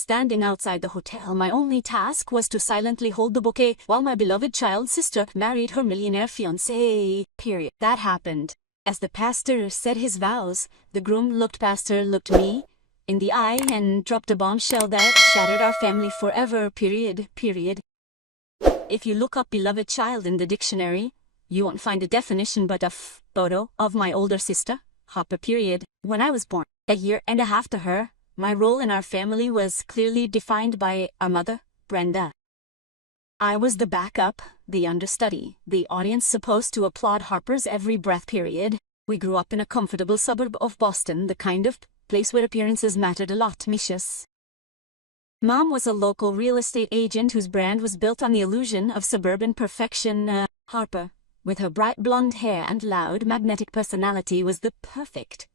Standing outside the hotel, my only task was to silently hold the bouquet while my beloved child's sister married her millionaire fiancé. Period. That happened. As the pastor said his vows, the groom looked me in the eye and dropped a bombshell that shattered our family forever. Period. If you look up beloved child in the dictionary, you won't find a definition but a photo of my older sister, Harper. Period. When I was born, a year and a half to her, my role in our family was clearly defined by our mother, Brenda. I was the backup, the understudy, the audience supposed to applaud Harper's every breath. Period. We grew up in a comfortable suburb of Boston, the kind of place where appearances mattered a lot. Micious. Mom was a local real estate agent whose brand was built on the illusion of suburban perfection. Harper, with her bright blonde hair and loud magnetic personality, was the perfect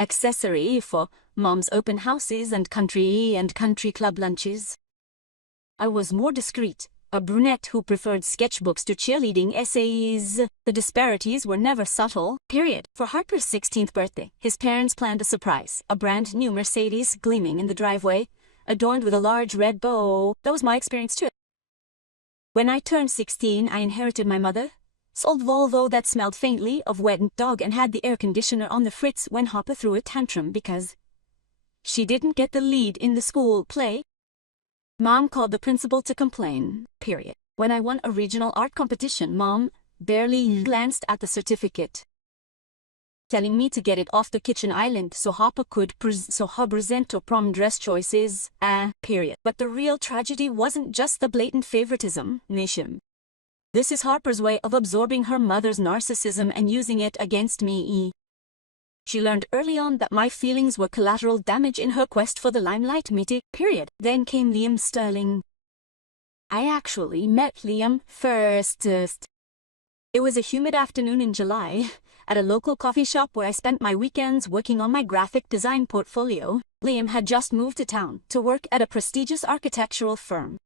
accessory for Mom's open houses and country club lunches. I was more discreet, a brunette who preferred sketchbooks to cheerleading essays. The disparities were never subtle. Period. For Harper's 16th birthday, his parents planned a surprise, a brand new Mercedes gleaming in the driveway, adorned with a large red bow. That was my experience too. When I turned 16, I inherited my mother's old Volvo that smelled faintly of wet dog and had the air conditioner on the fritz when Harper threw a tantrum because she didn't get the lead in the school play. Mom called the principal to complain. Period. When I won a regional art competition, Mom barely glanced at the certificate, telling me to get it off the kitchen island so Harper could present her prom dress choices. Period. But the real tragedy wasn't just the blatant favoritism. Nishim. This is Harper's way of absorbing her mother's narcissism and using it against me. She learned early on that my feelings were collateral damage in her quest for the limelight. Period. Then came Liam Sterling. I actually met Liam first. It was a humid afternoon in July, at a local coffee shop where I spent my weekends working on my graphic design portfolio. Liam had just moved to town to work at a prestigious architectural firm.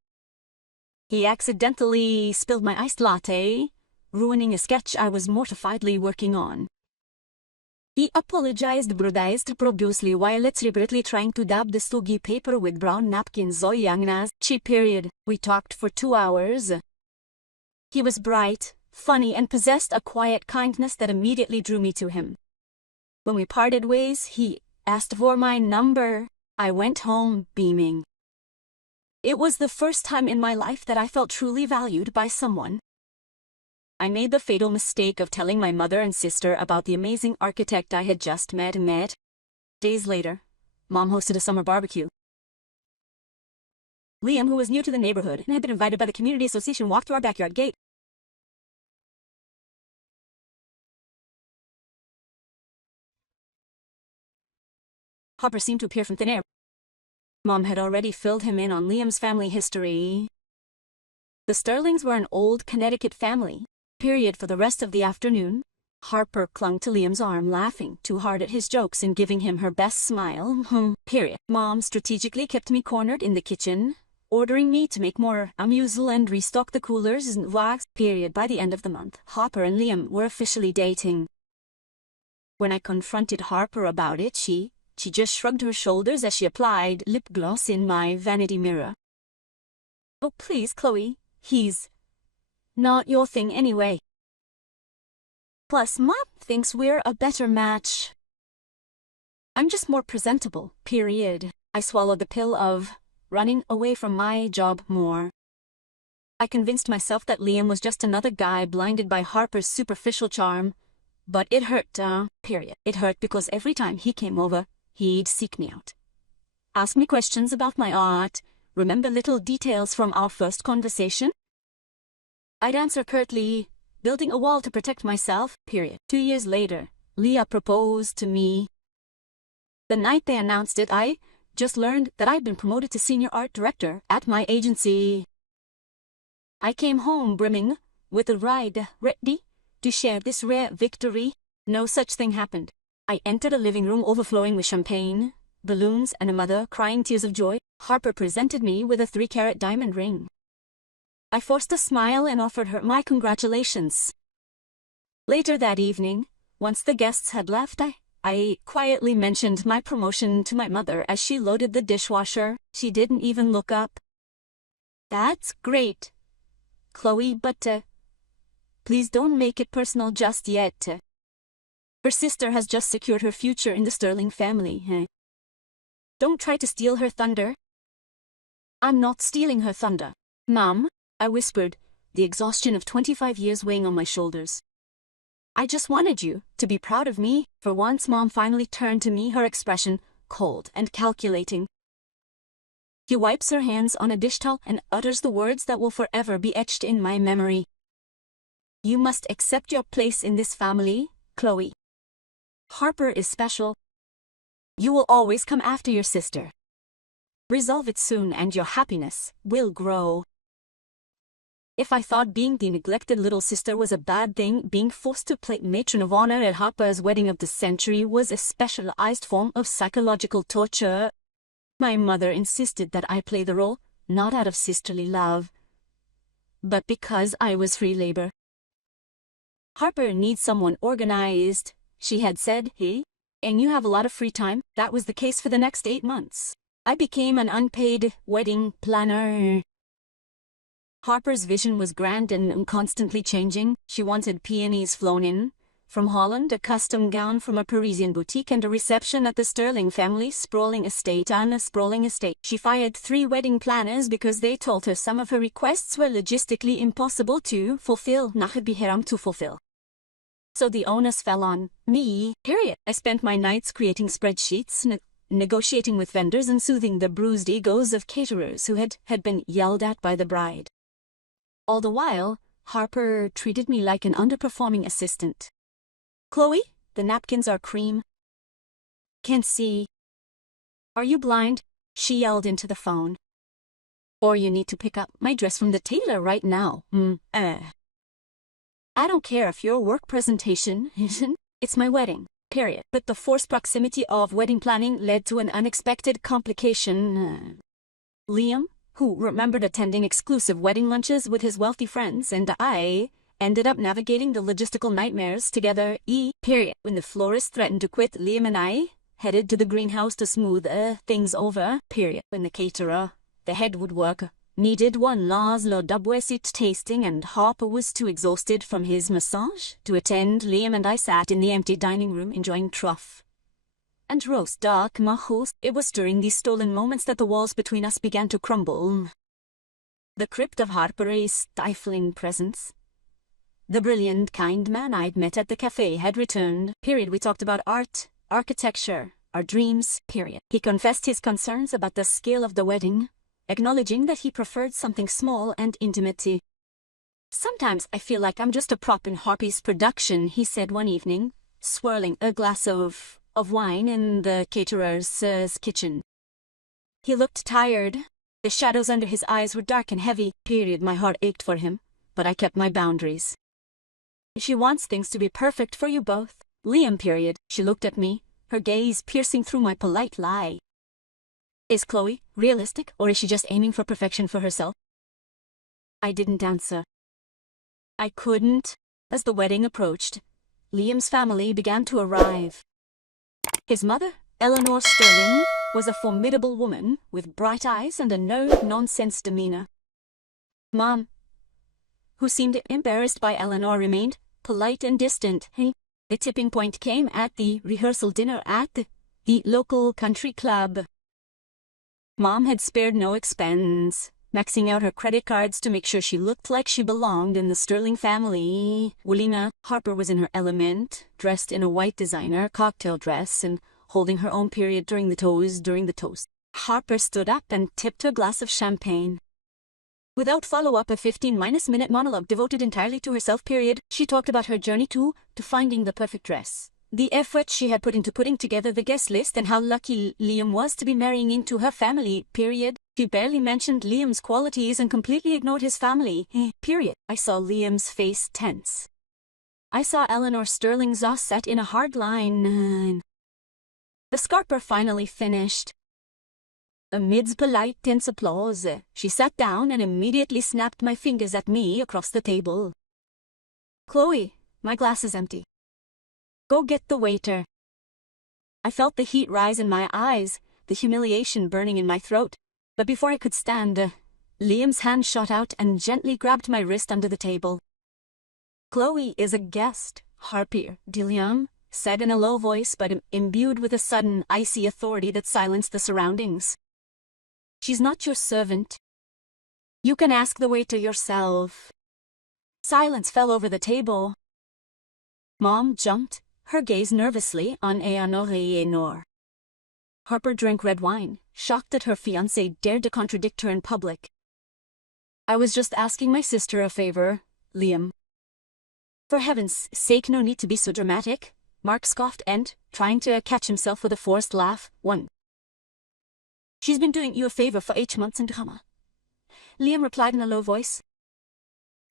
He accidentally spilled my iced latte, ruining a sketch I was mortifiedly working on. He apologized profusely while deliberately trying to dab the soggy paper with brown napkins. Period. We talked for 2 hours. He was bright, funny, and possessed a quiet kindness that immediately drew me to him. When we parted ways, he asked for my number. I went home beaming. It was the first time in my life that I felt truly valued by someone. I made the fatal mistake of telling my mother and sister about the amazing architect I had just met. Days later, Mom hosted a summer barbecue. Liam, who was new to the neighborhood and had been invited by the community association, walked through our backyard gate. Harper seemed to appear from thin air. Mom had already filled him in on Liam's family history. The Sterlings were an old Connecticut family. Period. For the rest of the afternoon, Harper clung to Liam's arm, laughing too hard at his jokes and giving him her best smile. Period. Mom strategically kept me cornered in the kitchen, ordering me to make more muesli and restock the coolers and wax. Period. By the end of the month, Harper and Liam were officially dating. When I confronted Harper about it, she just shrugged her shoulders as she applied lip gloss in my vanity mirror. Oh, please, Chloe, he's not your thing anyway. Plus, Mom thinks we're a better match. I'm just more presentable. Period. I swallowed the pill of running away from my job more. I convinced myself that Liam was just another guy blinded by Harper's superficial charm. But it hurt. Period. It hurt because every time he came over, he'd seek me out, ask me questions about my art, remember little details from our first conversation. I'd answer curtly, building a wall to protect myself. Period. 2 years later, Leah proposed to me. The night they announced it, I just learned that I'd been promoted to senior art director at my agency. I came home brimming with a ride, ready to share this rare victory. No such thing happened. I entered a living room overflowing with champagne, balloons, and a mother crying tears of joy. Harper presented me with a 3-carat diamond ring. I forced a smile and offered her my congratulations. Later that evening, once the guests had left, I quietly mentioned my promotion to my mother as she loaded the dishwasher. She didn't even look up. That's great, Chloe, but please don't make it personal just yet. Her sister has just secured her future in the Sterling family. Don't try to steal her thunder. I'm not stealing her thunder. Mom, I whispered, the exhaustion of 25 years weighing on my shoulders. I just wanted you to be proud of me. For once, Mom finally turned to me, her expression cold and calculating. She wipes her hands on a dish towel and utters the words that will forever be etched in my memory. You must accept your place in this family, Chloe. Harper is special. You will always come after your sister. Resolve it soon and your happiness will grow. If I thought being the neglected little sister was a bad thing, being forced to play matron of honor at Harper's wedding of the century was a specialized form of psychological torture. My mother insisted that I play the role, not out of sisterly love, but because I was free labor. Harper needs someone organized, she had said, and you have a lot of free time. That was the case for the next 8 months. I became an unpaid wedding planner. Harper's vision was grand and constantly changing. She wanted peonies flown in from Holland, a custom gown from a Parisian boutique, and a reception at the Sterling family's sprawling estate on a sprawling estate. She fired 3 wedding planners because they told her some of her requests were logistically impossible to fulfill. So the onus fell on me, period. I spent my nights creating spreadsheets, negotiating with vendors, and soothing the bruised egos of caterers who had been yelled at by the bride. All the while, Harper treated me like an underperforming assistant. Chloe, the napkins are cream. Can't see. Are you blind? She yelled into the phone. Or you need to pick up my dress from the tailor right now. I don't care if your work presentation isn't. It's my wedding, period. But the forced proximity of wedding planning led to an unexpected complication. Liam, who remembered attending exclusive wedding lunches with his wealthy friends, and I ended up navigating the logistical nightmares together. When the florist threatened to quit, Liam and I headed to the greenhouse to smooth things over. When the caterer, the head woodworker, needed one last le double-seat tasting and Harper was too exhausted from his massage to attend, Liam and I sat in the empty dining room enjoying truff and roast dark mahous. It was during these stolen moments that the walls between us began to crumble. The crypt of Harper's stifling presence. The brilliant, kind man I'd met at the cafe had returned. We talked about art, architecture, our dreams. He confessed his concerns about the scale of the wedding, acknowledging that he preferred something small and intimate. Sometimes I feel like I'm just a prop in Harper's production, he said one evening, swirling a glass of wine in the caterer's kitchen. He looked tired. The shadows under his eyes were dark and heavy. My heart ached for him, but I kept my boundaries. She wants things to be perfect for you both, Liam. She looked at me, her gaze piercing through my polite lie. Is Chloe realistic, or is she just aiming for perfection for herself? I didn't answer. I couldn't. As the wedding approached, Liam's family began to arrive. His mother, Eleanor Sterling, was a formidable woman with bright eyes and a no-nonsense demeanor. Mom, who seemed embarrassed by Eleanor, remained polite and distant. The tipping point came at the rehearsal dinner at the local country club. Mom had spared no expense, maxing out her credit cards to make sure she looked like she belonged in the Sterling family. Harper was in her element, dressed in a white designer cocktail dress and holding her own period during the toast. Harper stood up and tipped her glass of champagne. Without follow-up, a 15-minute monologue devoted entirely to herself. She talked about her journey to finding the perfect dress, the effort she had put into putting together the guest list, and how lucky Liam was to be marrying into her family. She barely mentioned Liam's qualities and completely ignored his family. I saw Liam's face tense. I saw Eleanor Sterling's jaw set in a hard line. The scarper finally finished. Amidst polite tense applause, she sat down and immediately snapped my fingers at me across the table. Chloe, my glass is empty. Go get the waiter. I felt the heat rise in my eyes, the humiliation burning in my throat. But before I could stand, Liam's hand shot out and gently grabbed my wrist under the table. "Chloe is a guest, Harper," Liam said in a low voice but imbued with a sudden, icy authority that silenced the surroundings. "She's not your servant. You can ask the waiter yourself." Silence fell over the table. Mom jumped, her gaze nervously on Nor. Harper drank red wine, shocked that her fiancé dared to contradict her in public. "I was just asking my sister a favor, Liam." "For heaven's sake, no need to be so dramatic," Mark scoffed and, trying to catch himself with a forced laugh, won. "She's been doing you a favor for 8 months and drama," Liam replied in a low voice.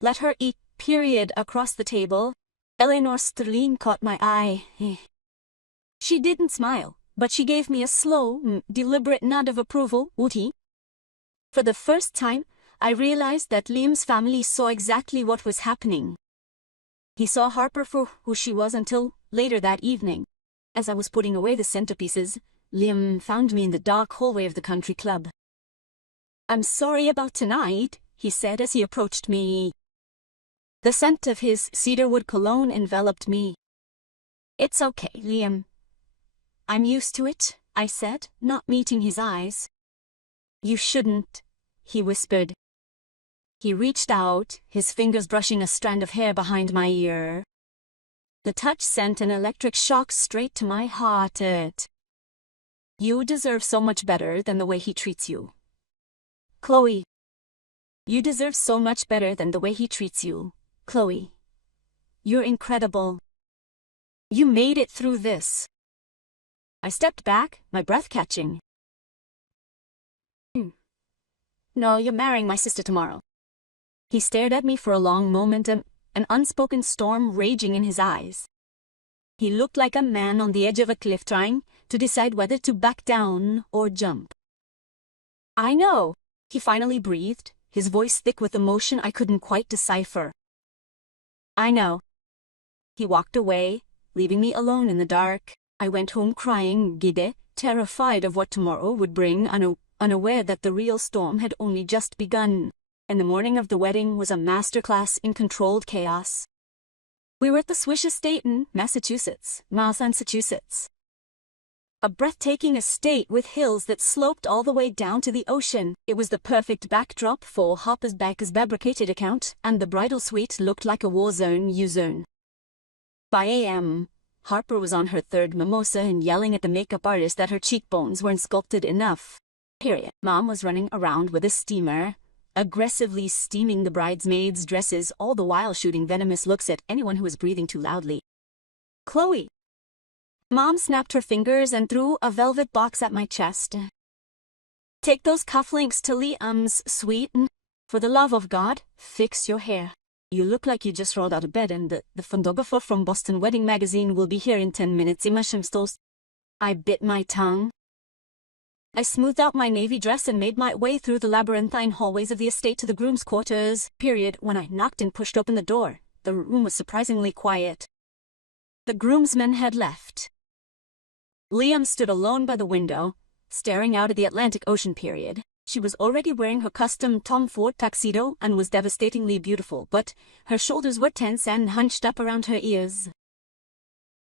"Let her eat, period." Across the table, Eleanor Sterling caught my eye. She didn't smile, but she gave me a slow, deliberate nod of approval. Woody. For the first time, I realized that Liam's family saw exactly what was happening. He saw Harper for who she was until later that evening. As I was putting away the centerpieces, Liam found me in the dark hallway of the country club. "I'm sorry about tonight," he said as he approached me. The scent of his cedarwood cologne enveloped me. "It's okay, Liam. I'm used to it," I said, not meeting his eyes. "You shouldn't," he whispered. He reached out, his fingers brushing a strand of hair behind my ear. The touch sent an electric shock straight to my heart. "You deserve so much better than the way he treats you. Chloe. You deserve so much better than the way he treats you, Chloe. You're incredible. You made it through this." I stepped back, my breath catching. "No, you're marrying my sister tomorrow." He stared at me for a long moment, an unspoken storm raging in his eyes. He looked like a man on the edge of a cliff trying to decide whether to back down or jump. "I know," he finally breathed, his voice thick with emotion I couldn't quite decipher. "I know." He walked away, leaving me alone in the dark. I went home crying, terrified of what tomorrow would bring, unaware that the real storm had only just begun. And the morning of the wedding was a masterclass in controlled chaos. We were at the Swish Estate in Massachusetts. A breathtaking estate with hills that sloped all the way down to the ocean. It was the perfect backdrop for Harper's fabricated account, and the bridal suite looked like a war zone, U-zone. By a.m., Harper was on her third mimosa and yelling at the makeup artist that her cheekbones weren't sculpted enough. Period. Mom was running around with a steamer, aggressively steaming the bridesmaids' dresses, all the while shooting venomous looks at anyone who was breathing too loudly. "Chloe." Mom snapped her fingers and threw a velvet box at my chest. "Take those cufflinks to Liam's suite. For the love of God, fix your hair. You look like you just rolled out of bed, and the photographer from Boston Wedding Magazine will be here in 10 minutes. I bit my tongue. I smoothed out my navy dress and made my way through the labyrinthine hallways of the estate to the groom's quarters. When I knocked and pushed open the door, the room was surprisingly quiet. The groomsmen had left. Liam stood alone by the window, staring out at the Atlantic Ocean. She was already wearing her custom Tom Ford tuxedo and was devastatingly beautiful, but her shoulders were tense and hunched up around her ears.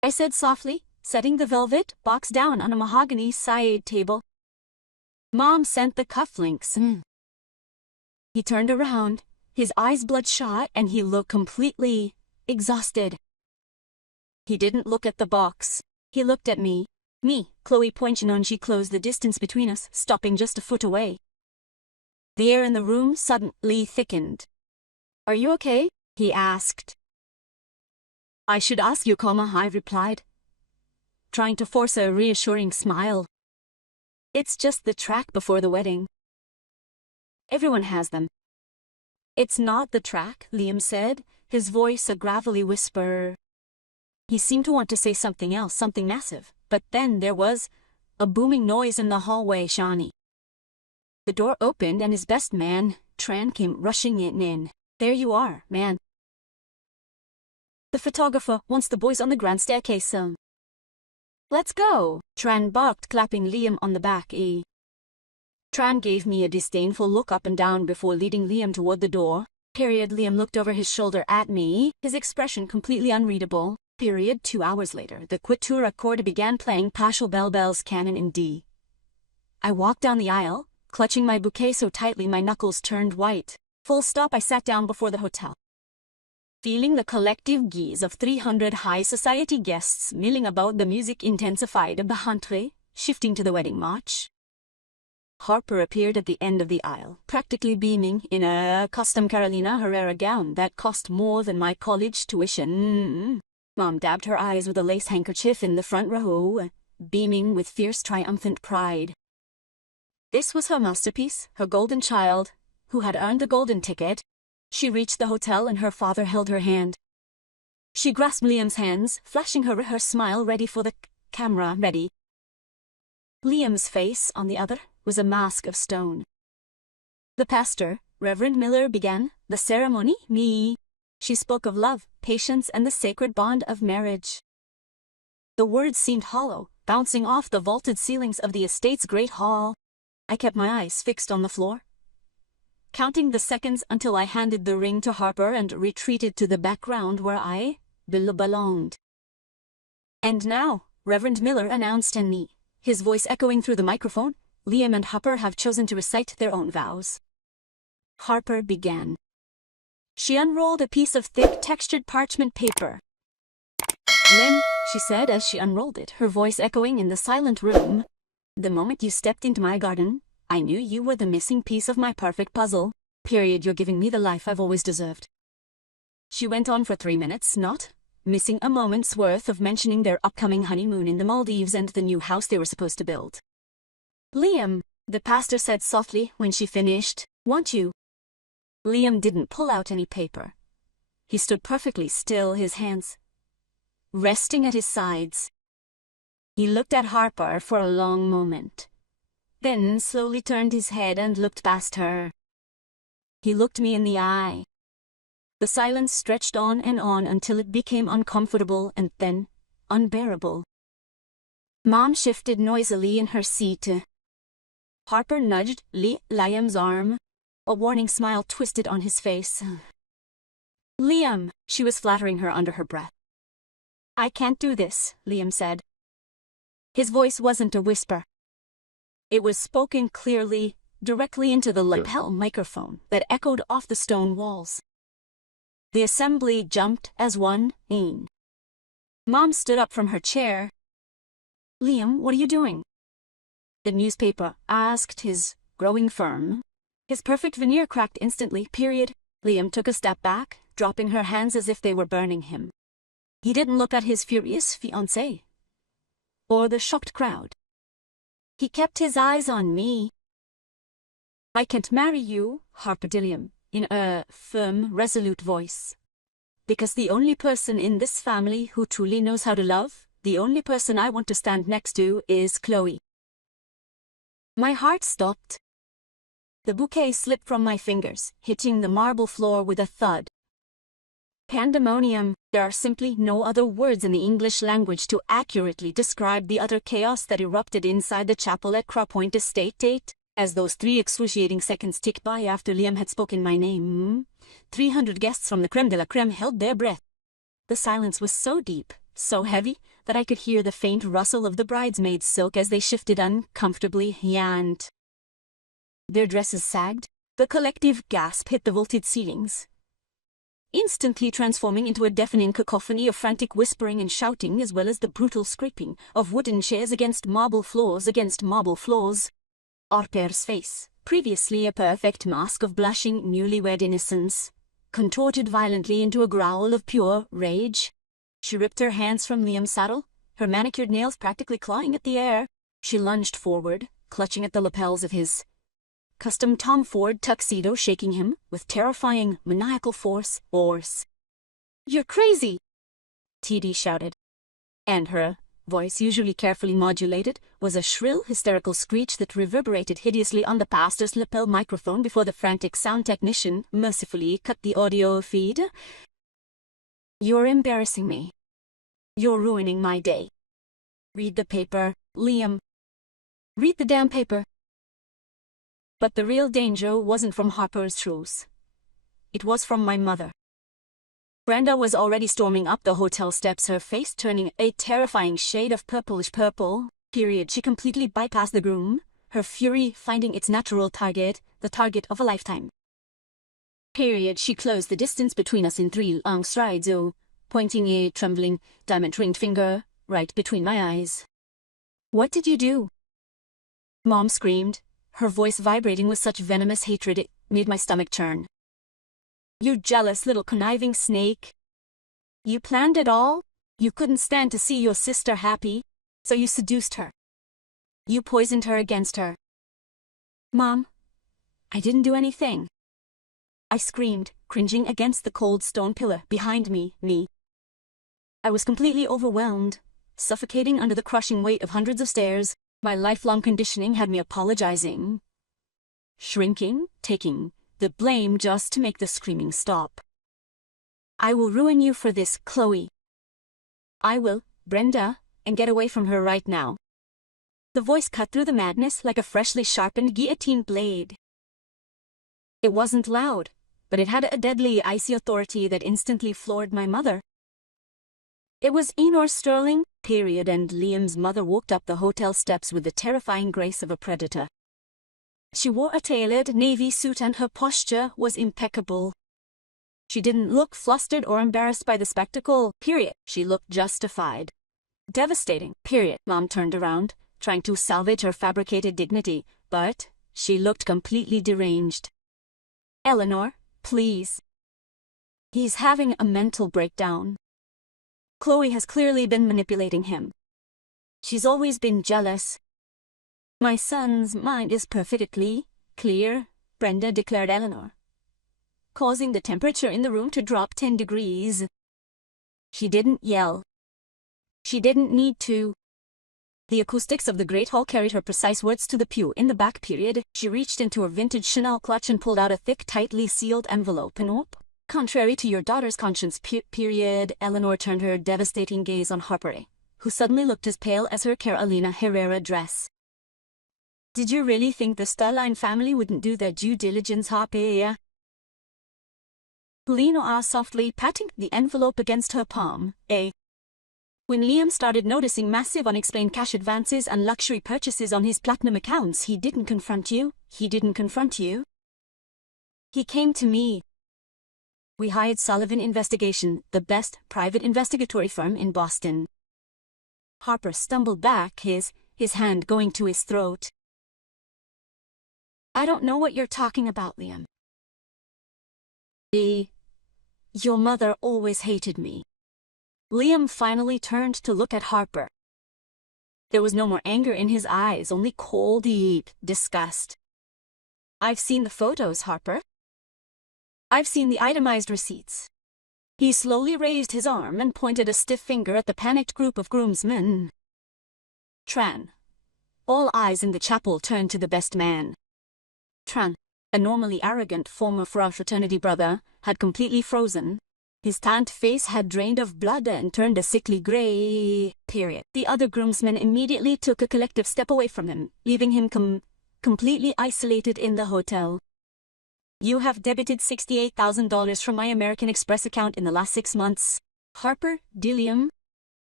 I said softly, setting the velvet box down on a mahogany side table. "Mom sent the cufflinks." He turned around, his eyes bloodshot, and he looked completely exhausted. He didn't look at the box. He looked at me. Chloe pointed. She closed the distance between us, stopping just a foot away. The air in the room suddenly thickened. "Are you okay?" he asked. "I should ask you, I replied, trying to force a reassuring smile. "It's just the track before the wedding. Everyone has them." "It's not the track," Liam said, his voice a gravelly whisper. He seemed to want to say something else, something massive, but then there was a booming noise in the hallway. Shawnee. The door opened and his best man, Tran, came rushing in. "There you are, man. The photographer wants the boys on the grand staircase. Let's go, Tran barked, clapping Liam on the back. Tran gave me a disdainful look up and down before leading Liam toward the door. Liam looked over his shoulder at me, his expression completely unreadable. 2 hours later, the Quatuor Accord began playing Pachel Bell-Bell's Canon in D. I walked down the aisle, clutching my bouquet so tightly my knuckles turned white. Full stop. I sat down before the hotel, feeling the collective gaze of 300 high society guests milling about. The music intensified, Bahantre, shifting to the wedding march. Harper appeared at the end of the aisle, practically beaming in a custom Carolina Herrera gown that cost more than my college tuition. Mom dabbed her eyes with a lace handkerchief in the front row, beaming with fierce triumphant pride. This was her masterpiece, her golden child, who had earned the golden ticket. She reached the hotel and her father held her hand. She grasped Liam's hands, flashing her smile, ready for the camera, ready. Liam's face, on the other, was a mask of stone. The pastor, Reverend Miller, began the ceremony. She spoke of love, patience, and the sacred bond of marriage. The words seemed hollow, bouncing off the vaulted ceilings of the estate's great hall. I kept my eyes fixed on the floor, counting the seconds until I handed the ring to Harper and retreated to the background where I belonged. And now, Reverend Miller announced, and me, his voice echoing through the microphone, Liam and Harper have chosen to recite their own vows. Harper began. She unrolled a piece of thick, textured parchment paper. Lim, she said as she unrolled it, her voice echoing in the silent room. The moment you stepped into my garden, I knew you were the missing piece of my perfect puzzle. You're giving me the life I've always deserved. She went on for 3 minutes, not missing a moment's worth of mentioning their upcoming honeymoon in the Maldives and the new house they were supposed to build. Liam, the pastor said softly when she finished, won't you? Liam didn't pull out any paper. He stood perfectly still, his hands resting at his sides. He looked at Harper for a long moment, then slowly turned his head and looked past her. He looked me in the eye. The silence stretched on and on until it became uncomfortable and then unbearable. Mom shifted noisily in her seat. Harper nudged Liam's arm. A warning smile twisted on his face. Liam, she was flattering her under her breath. I can't do this, Liam said. His voice wasn't a whisper. It was spoken clearly, directly into the lapel microphone that echoed off the stone walls. The assembly jumped as one. Mom stood up from her chair. Liam, what are you doing? The newspaper asked, his growing firm. His perfect veneer cracked instantly. Liam took a step back, dropping her hands as if they were burning him. He didn't look at his furious fiancée or the shocked crowd. He kept his eyes on me. I can't marry you, Harper Liam, in a firm, resolute voice. Because the only person in this family who truly knows how to love, the only person I want to stand next to, is Chloe. My heart stopped. The bouquet slipped from my fingers, hitting the marble floor with a thud. Pandemonium. There are simply no other words in the English language to accurately describe the utter chaos that erupted inside the chapel at Crow Point Estate. As those 3 excruciating seconds ticked by after Liam had spoken my name, 300 guests from the creme de la creme held their breath. The silence was so deep, so heavy, that I could hear the faint rustle of the bridesmaids' silk as they shifted uncomfortably, and their dresses sagged. The collective gasp hit the vaulted ceilings, instantly transforming into a deafening cacophony of frantic whispering and shouting, as well as the brutal scraping of wooden chairs against marble floors. Harper's face, previously a perfect mask of blushing newlywed innocence, contorted violently into a growl of pure rage. She ripped her hands from Liam's saddle, her manicured nails practically clawing at the air. She lunged forward, clutching at the lapels of his custom Tom Ford tuxedo, shaking him with terrifying, maniacal force. You're crazy! TD shouted. And her voice, usually carefully modulated, was a shrill, hysterical screech that reverberated hideously on the pastor's lapel microphone before the frantic sound technician mercifully cut the audio feed. You're embarrassing me. You're ruining my day. Read the paper, Liam. Read the damn paper. But the real danger wasn't from Harper's truce. It was from my mother. Brenda was already storming up the hotel steps, her face turning a terrifying shade of purplish purple. She completely bypassed the groom, her fury finding its natural target, the target of a lifetime. She closed the distance between us in 3 long strides, pointing a trembling, diamond-ringed finger right between my eyes. "What did you do?" Mom screamed, her voice vibrating with such venomous hatred it made my stomach churn. "You jealous little conniving snake. You planned it all? You couldn't stand to see your sister happy, so you seduced her. You poisoned her against her." "Mom, I didn't do anything," I screamed, cringing against the cold stone pillar behind me. I was completely overwhelmed, suffocating under the crushing weight of hundreds of stairs. My lifelong conditioning had me apologizing, shrinking, taking the blame just to make the screaming stop. "I will ruin you for this, Chloe. I will, Brenda, and get away from her right now." The voice cut through the madness like a freshly sharpened guillotine blade. It wasn't loud, but it had a deadly, icy authority that instantly floored my mother. It was Enor Sterling, and Liam's mother walked up the hotel steps with the terrifying grace of a predator. She wore a tailored navy suit and her posture was impeccable. She didn't look flustered or embarrassed by the spectacle, She looked justified. Devastating, Mom turned around, trying to salvage her fabricated dignity, but she looked completely deranged. "Eleanor, please. He's having a mental breakdown. Chloe has clearly been manipulating him. She's always been jealous." "My son's mind is perfectly clear," Brenda declared Eleanor, causing the temperature in the room to drop 10 degrees. She didn't yell. She didn't need to. The acoustics of the great hall carried her precise words to the pew in the back. She reached into her vintage Chanel clutch and pulled out a thick, tightly sealed envelope. "Contrary to your daughter's conscience, Eleanor turned her devastating gaze on Harper, who suddenly looked as pale as her Carolina Herrera dress. "Did you really think the Sterling family wouldn't do their due diligence, Harper?" Lena asked softly, patting the envelope against her palm. When Liam started noticing massive unexplained cash advances and luxury purchases on his platinum accounts, he didn't confront you. He came to me. We hired Sullivan Investigation, the best private investigatory firm in Boston. Harper stumbled back, his hand going to his throat. "I don't know what you're talking about, Liam. Your mother always hated me." Liam finally turned to look at Harper. There was no more anger in his eyes, only cold, deep disgust. "I've seen the photos, Harper. I've seen the itemized receipts." He slowly raised his arm and pointed a stiff finger at the panicked group of groomsmen. Tran. All eyes in the chapel turned to the best man. Tran, a normally arrogant former fraternity brother, had completely frozen. His tanned face had drained of blood and turned a sickly gray. The other groomsmen immediately took a collective step away from him, leaving him completely isolated in the hotel. "You have debited $68,000 from my American Express account in the last 6 months. Harper, Dilliam,"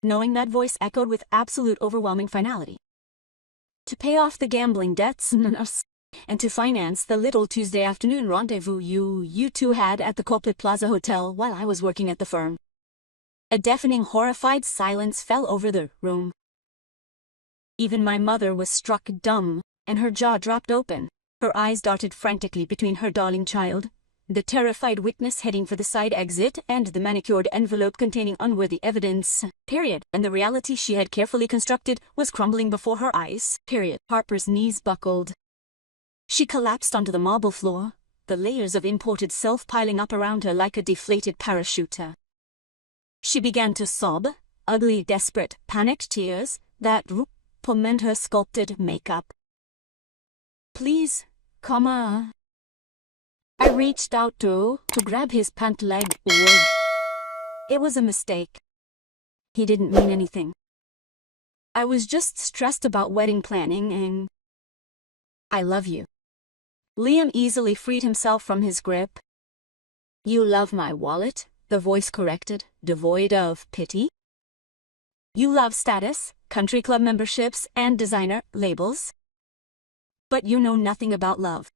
knowing that voice echoed with absolute overwhelming finality. "To pay off the gambling debts and to finance the little Tuesday afternoon rendezvous you two had at the Copley Plaza Hotel while I was working at the firm." A deafening, horrified silence fell over the room. Even my mother was struck dumb, and her jaw dropped open. Her eyes darted frantically between her darling child, the terrified witness heading for the side exit, and the manicured envelope containing unworthy evidence, and the reality she had carefully constructed was crumbling before her eyes, Harper's knees buckled. She collapsed onto the marble floor, the layers of imported self piling up around her like a deflated parachute. She began to sob, ugly, desperate, panicked tears that pommerned her sculpted makeup. "Please, comma." I reached out to grab his pant leg. It was a mistake. He didn't mean anything. I was just stressed about wedding planning and... I love you. Liam easily freed himself from his grip. You love my wallet, the voice corrected, devoid of pity. You love status, country club memberships, and designer labels. But you know nothing about love.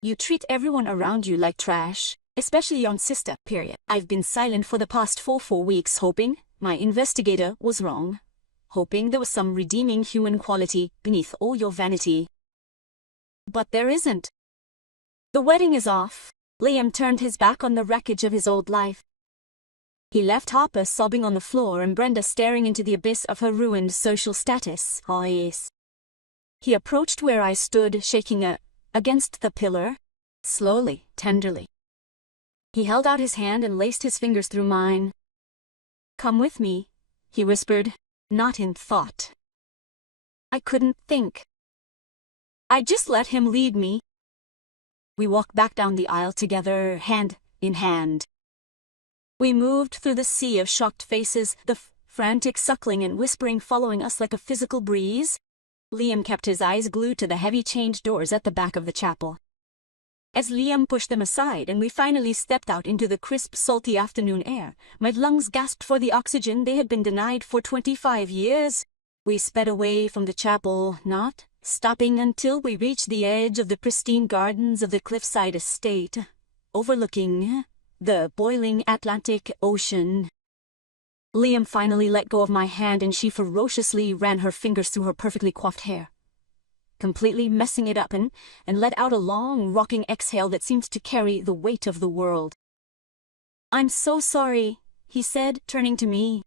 You treat everyone around you like trash, especially your sister, period. I've been silent for the past 4 weeks hoping my investigator was wrong, hoping there was some redeeming human quality beneath all your vanity. But there isn't. The wedding is off. Liam turned his back on the wreckage of his old life. He left Harper sobbing on the floor and Brenda staring into the abyss of her ruined social status. Oh yes. He approached where I stood, shaking against the pillar, slowly, tenderly. He held out his hand and laced his fingers through mine. Come with me, he whispered, not in thought. I couldn't think. I just let him lead me. We walked back down the aisle together, hand in hand. We moved through the sea of shocked faces, the frantic suckling and whispering following us like a physical breeze. Liam kept his eyes glued to the heavy chained doors at the back of the chapel. As Liam pushed them aside and we finally stepped out into the crisp, salty afternoon air, my lungs gasped for the oxygen they had been denied for 25 years. We sped away from the chapel, not stopping until we reached the edge of the pristine gardens of the cliffside estate, overlooking the boiling Atlantic Ocean. Liam finally let go of my hand and she ferociously ran her fingers through her perfectly coiffed hair, completely messing it up, and let out a long, rocking exhale that seemed to carry the weight of the world. I'm so sorry, he said, turning to me.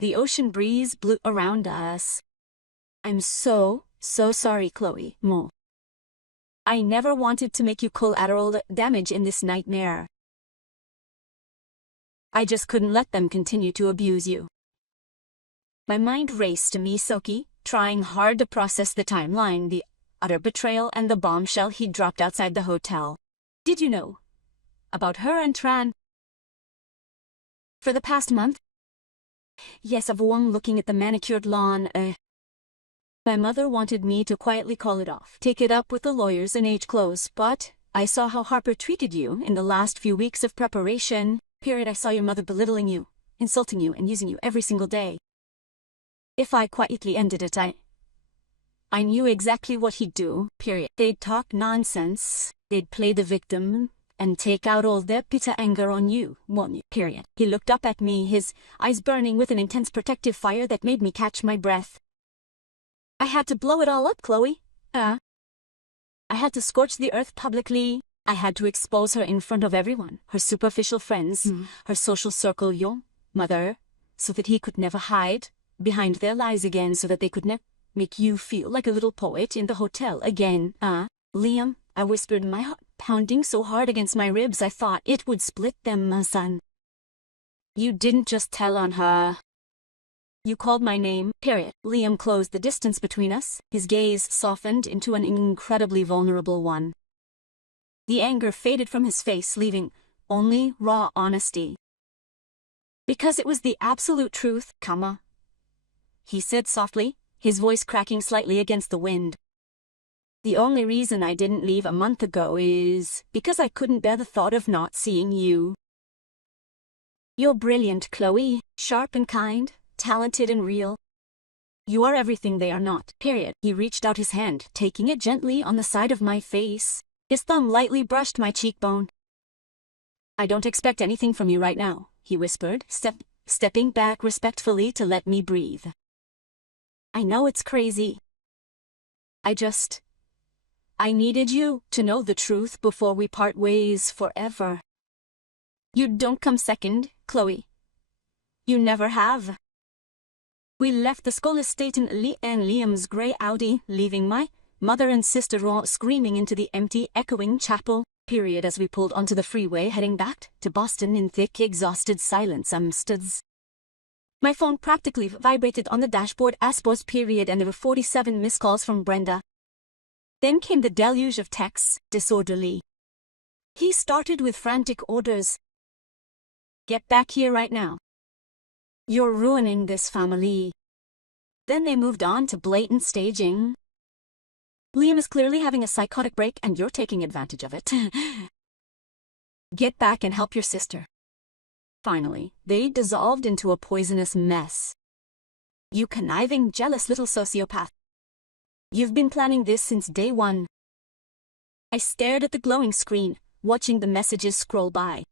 The ocean breeze blew around us. I'm so sorry, Chloe. Mo. I never wanted to make you collateral damage in this nightmare. I just couldn't let them continue to abuse you. My mind raced to Misoki, trying hard to process the timeline, the utter betrayal, and the bombshell he'd dropped outside the hotel. Did you know about her and Tran? For the past month? Yes, I've been looking at the manicured lawn. My mother wanted me to quietly call it off, take it up with the lawyers and age close, but I saw how Harper treated you in the last few weeks of preparation. I saw your mother belittling you, insulting you, and using you every single day. If I quietly ended it, I knew exactly what he'd do, period. They'd talk nonsense, they'd play the victim, and take out all their bitter anger on you, period. He looked up at me, his eyes burning with an intense protective fire that made me catch my breath. I had to blow it all up, Chloe. I had to scorch the earth publicly. I had to expose her in front of everyone, her superficial friends, her social circle, your mother, so that he could never hide behind their lies again, so that they could never make you feel like a little poet in the hotel again. Liam, I whispered, my heart pounding so hard against my ribs I thought it would split them, my son. You didn't just tell on her. You called my name, period. Liam closed the distance between us, his gaze softened into an incredibly vulnerable one. The anger faded from his face, leaving only raw honesty. Because it was the absolute truth, he said softly, his voice cracking slightly against the wind. The only reason I didn't leave a month ago is because I couldn't bear the thought of not seeing you. You're brilliant, Chloe, sharp and kind, talented and real. You are everything they are not, period. He reached out his hand, taking it gently on the side of my face. His thumb lightly brushed my cheekbone. I don't expect anything from you right now, he whispered, stepping back respectfully to let me breathe. I know it's crazy. I needed you to know the truth before we part ways forever. You don't come second, Chloe. You never have. We left the Skull Estate and Liam's grey Audi, leaving my mother and sister all screaming into the empty, echoing chapel, period, as we pulled onto the freeway heading back to Boston in thick, exhausted silence. My phone practically vibrated on the dashboard as was, period, and there were 47 missed calls from Brenda. Then came the deluge of texts, disorderly. He started with frantic orders. Get back here right now. You're ruining this family. Then they moved on to blatant staging. Liam is clearly having a psychotic break and you're taking advantage of it. Get back and help your sister. Finally, they dissolved into a poisonous mess. You conniving, jealous little sociopath. You've been planning this since day one. I stared at the glowing screen, watching the messages scroll by.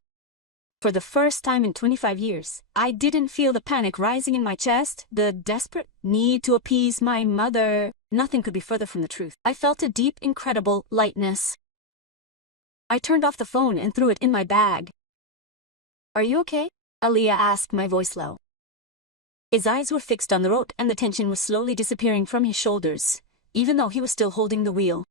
For the first time in 25 years, I didn't feel the panic rising in my chest, the desperate need to appease my mother. Nothing could be further from the truth. I felt a deep, incredible lightness. I turned off the phone and threw it in my bag. Are you okay? Aaliyah asked, my voice low. His eyes were fixed on the road and the tension was slowly disappearing from his shoulders, even though he was still holding the wheel.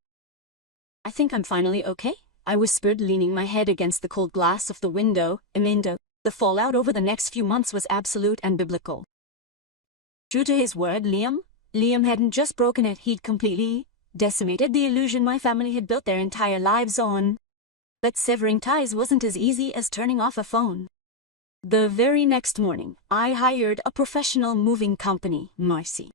I think I'm finally okay, I whispered, leaning my head against the cold glass of the window. The fallout over the next few months was absolute and biblical. True to his word, Liam hadn't just broken it, he'd completely decimated the illusion my family had built their entire lives on. But severing ties wasn't as easy as turning off a phone. The very next morning, I hired a professional moving company, Marcy.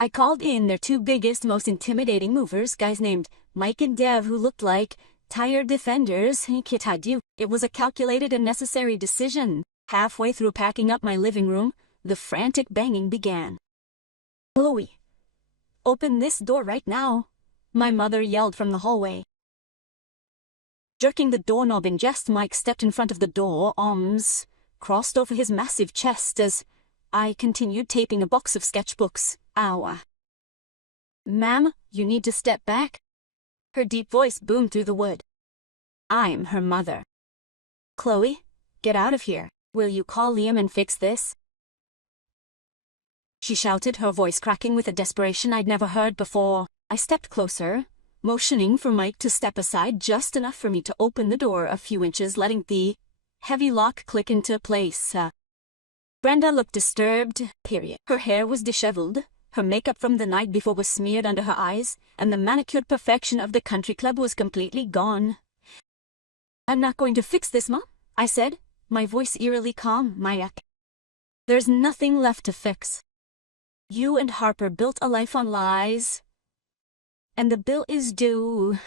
I called in their two biggest, most intimidating movers, guys named Mike and Dev, who looked like tire defenders. It was a calculated and necessary decision. Halfway through packing up my living room, the frantic banging began. Chloe, open this door right now, my mother yelled from the hallway. Jerking the doorknob in jest, Mike stepped in front of the door, arms crossed over his massive chest as I continued taping a box of sketchbooks. Ow. Ma'am, you need to step back. Her deep voice boomed through the wood. I'm her mother. Chloe, get out of here. Will you call Liam and fix this? She shouted, her voice cracking with a desperation I'd never heard before. I stepped closer, motioning for Mike to step aside just enough for me to open the door a few inches, letting the heavy lock click into place. Brenda looked disturbed, period. Her hair was disheveled, her makeup from the night before was smeared under her eyes, and the manicured perfection of the country club was completely gone. I'm not going to fix this, Mom, I said, my voice eerily calm. There's nothing left to fix. You and Harper built a life on lies, and the bill is due.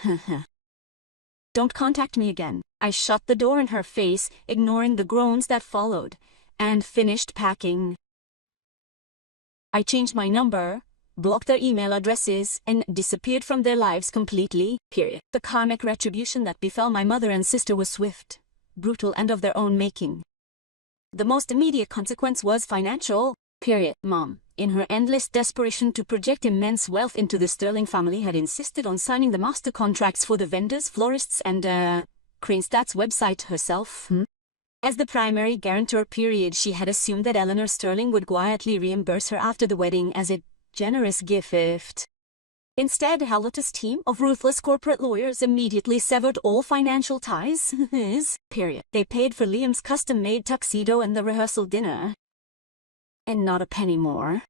Don't contact me again. I shut the door in her face, ignoring the groans that followed, and finished packing. I changed my number, blocked their email addresses, and disappeared from their lives completely, period. The karmic retribution that befell my mother and sister was swift, brutal, and of their own making. The most immediate consequence was financial, period. Mom, in her endless desperation to project immense wealth into the Sterling family, had insisted on signing the master contracts for the vendors, florists, and Cranestadt's website herself. As the primary guarantor, period, she had assumed that Eleanor Sterling would quietly reimburse her after the wedding as a generous gift. Instead, Hallotta's team of ruthless corporate lawyers immediately severed all financial ties, period. They paid for Liam's custom-made tuxedo and the rehearsal dinner. And not a penny more.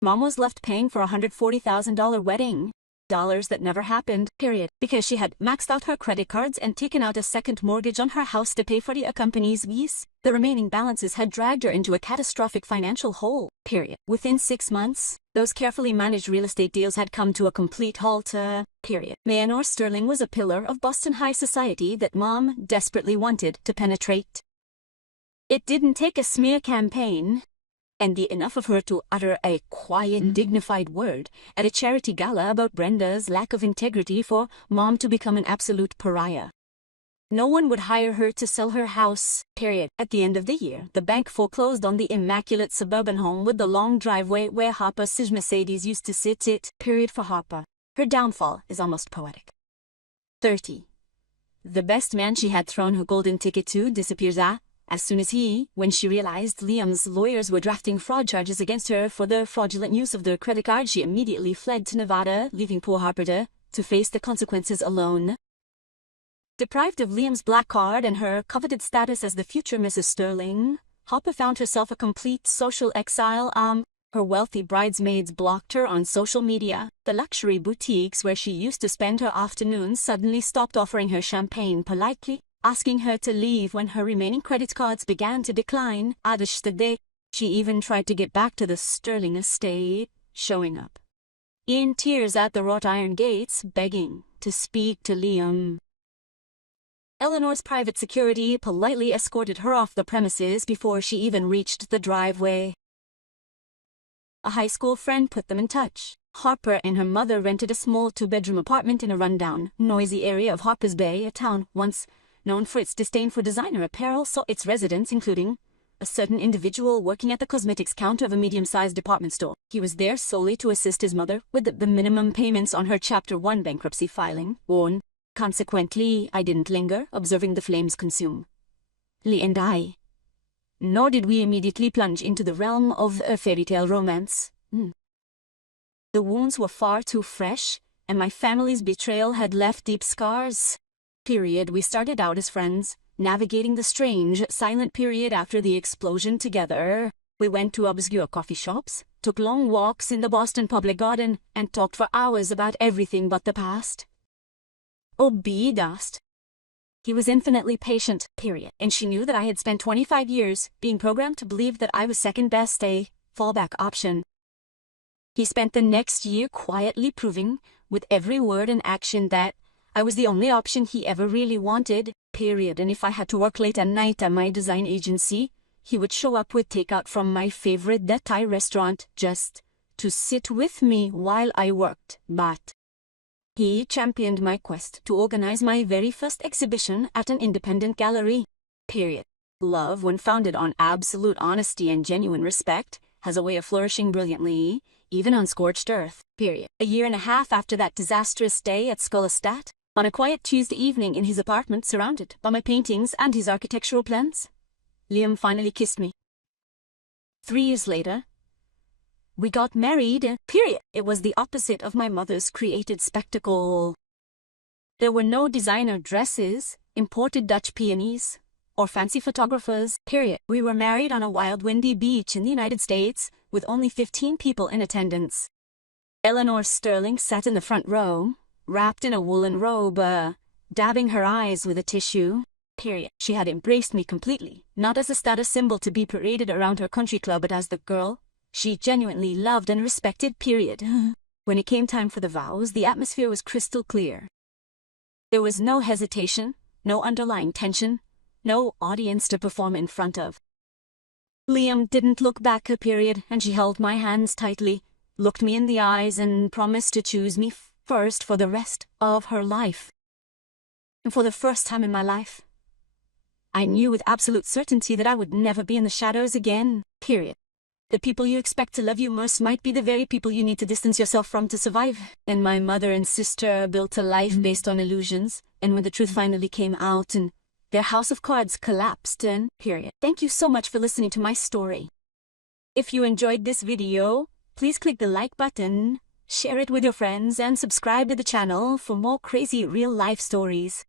Mom was left paying for a $140,000 wedding. Dollars that never happened, period, because she had maxed out her credit cards and taken out a second mortgage on her house to pay for the company's lease. The remaining balances had dragged her into a catastrophic financial hole, period. Within 6 months, those carefully managed real estate deals had come to a complete halt, period. Eleanor Sterling was a pillar of Boston high society that Mom desperately wanted to penetrate. It didn't take a smear campaign and the enough of her to utter a quiet, dignified word at a charity gala about Brenda's lack of integrity for Mom to become an absolute pariah. No one would hire her to sell her house, period. At the end of the year, the bank foreclosed on the immaculate suburban home with the long driveway where Harper's Mercedes used to sit, period. For Harper, her downfall is almost poetic. 30. The best man she had thrown her golden ticket to disappears as soon as when she realized Liam's lawyers were drafting fraud charges against her for the fraudulent use of the credit card, she immediately fled to Nevada, leaving poor Harper to face the consequences alone. Deprived of Liam's black card and her coveted status as the future Mrs. Sterling, Harper found herself a complete social exile. Her wealthy bridesmaids blocked her on social media. The luxury boutiques where she used to spend her afternoons suddenly stopped offering her champagne politely, asking her to leave when her remaining credit cards began to decline. She even tried to get back to the Sterling estate, showing up in tears at the wrought iron gates, begging to speak to Liam. Eleanor's private security politely escorted her off the premises before she even reached the driveway. A high school friend put them in touch. Harper and her mother rented a small two-bedroom apartment in a rundown, noisy area of Harper's Bay, a town once known for its disdain for designer apparel, saw its residents, including a certain individual working at the cosmetics counter of a medium-sized department store. He was there solely to assist his mother with the minimum payments on her Chapter 1 bankruptcy filing. Consequently, I didn't linger, observing the flames consume Lee and I. Nor did we immediately plunge into the realm of a fairy tale romance. The wounds were far too fresh, and my family's betrayal had left deep scars. We started out as friends, navigating the strange, silent period after the explosion together. We went to obscure coffee shops, took long walks in the Boston Public Garden, and talked for hours about everything but the past. Dust. He was infinitely patient, and she knew that I had spent 25 years being programmed to believe that I was second best, a fallback option. He spent the next year quietly proving, with every word and action, that I was the only option he ever really wanted, and if I had to work late at night at my design agency, he would show up with takeout from my favorite Thai restaurant just to sit with me while I worked. But he championed my quest to organize my very first exhibition at an independent gallery. Love, when founded on absolute honesty and genuine respect, has a way of flourishing brilliantly, even on scorched earth. A year and a half after that disastrous day at Scholastat, on a quiet Tuesday evening in his apartment surrounded by my paintings and his architectural plans, Liam finally kissed me. 3 years later, we got married. It was the opposite of my mother's created spectacle. There were no designer dresses, imported Dutch peonies, or fancy photographers. We were married on a wild, windy beach in the United States, with only 15 people in attendance. Eleanor Sterling sat in the front row, wrapped in a woolen robe, dabbing her eyes with a tissue. She had embraced me completely, not as a status symbol to be paraded around her country club, but as the girl she genuinely loved and respected. When it came time for the vows, the atmosphere was crystal clear. There was no hesitation, no underlying tension, no audience to perform in front of. Liam didn't look back, and she held my hands tightly, looked me in the eyes, and promised to choose me first for the rest of her life. And for the first time in my life, I knew with absolute certainty that I would never be in the shadows again. The people you expect to love you most might be the very people you need to distance yourself from to survive. And my mother and sister built a life based on illusions, and when the truth finally came out and their house of cards collapsed, and Thank you so much for listening to my story. If you enjoyed this video, please click the like button, share it with your friends, and subscribe to the channel for more crazy real-life stories.